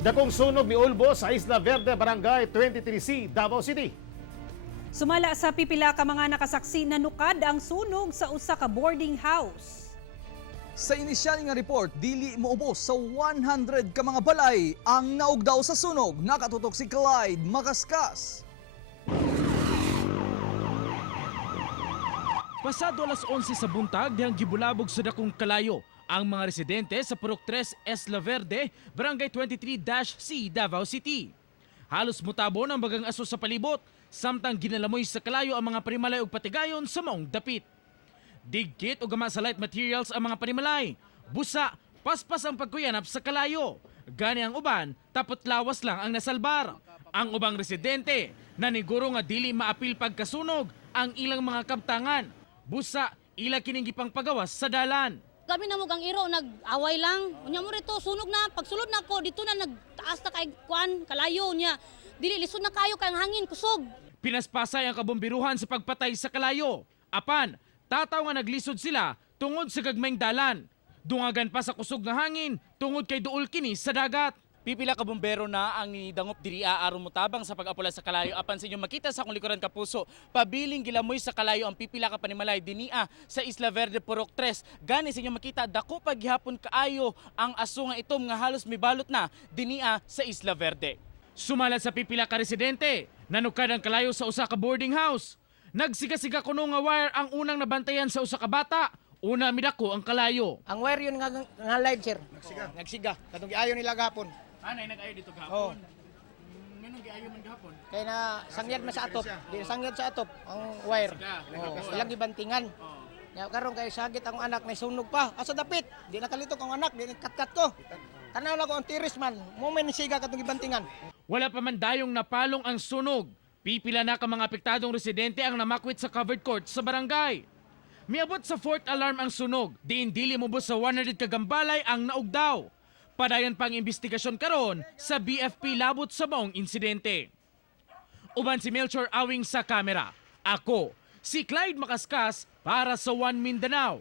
Dakong sunog ni Ulbo sa Isla Verde, Barangay 23C, Davao City. Sumala sa pipila ka mga nakasaksi na nukad ang sunog sa usa ka boarding house. Sa inisyal nga report, dili moubos sa 100 ka mga balay ang naugdaw sa sunog. Nakatutok si Clyde Makaskas. Pasado alas 11 sa buntag dihang gibulabog sa dakong kalayo ang mga residente sa Purok 3 Isla Verde, Barangay 23-C, Davao City. Halos mutabo ng bagang aso sa palibot, samtang ginalamoy sa kalayo ang mga panimalay ug patigayon sa maong dapit. Digkit o gama sa light materials ang mga panimalay. Busa, paspas ang pagkuyanap sa kalayo. Gani ang uban, tapot lawas lang ang nasalbar. Ang ubang residente, naniguro nga dili maapil pagkasunog ang ilang mga kaptangan. Busa, ila kining gipang pagawas sa dalan. Kami na mo gang iro, nag-away lang. Unya mo rito, sunog na. Pagsulod na ko, dito na nagtaas na kay kwan, kalayo niya. Dili, lisod na kayo kay hangin, kusog. Pinaspasay ang kabombiruhan sa pagpatay sa kalayo. Apan, tataw nga naglisod sila tungod sa gagmayng dalan. Dungagan pa sa kusog nga hangin tungod kay duol kini sa dagat. Pipila ka bombero na ang nidangop diri aron mutabang sa pag-apula sa kalayo. Apan sa inyo makita sa akong likuran kapuso, pabiling gilamoy sa kalayo ang pipila ka panimalay dinia sa Isla Verde, Purok 3. Gani sa inyo makita dako paghihapon kaayo ang aso nga itom nga halos mibalot na dinia sa Isla Verde. Sumala sa pipila ka residente, nanukad ang kalayo sa usa ka boarding house. Nagsiga-siga kuno nga wire ang unang nabantayan sa usa ka bata. Una midako ang kalayo. Ang wire yun nga live, sir. Nagsiga. Katong giayon nila gahapon. Anay nag-ayo dito Oo. Nganong giayo man gahapon? Kaya na sangyad man sa atop. Di sangyad sa atop ang wire. Ilang gibantingan. Ya karon kay sagit ang anak may sunog pa. Asa dapit? Di nakalitok ang anak, di kat-kat ko. Tanaw na ko ang tiris man. Moment ni siga katong gibantingan. Wala pa man dayong napalong ang sunog. Pipila na ka mga apektadong residente ang namakwit sa covered court sa barangay. Miabot sa fourth alarm ang sunog. Diin dili mubos sa 100 kagambalay ang naugdaw. Padayon pang investigasyon karon sa BFP labot sa maong insidente. Uban si Melchor Awing sa kamera. Ako, si Clyde Makaskas para sa One Mindanao.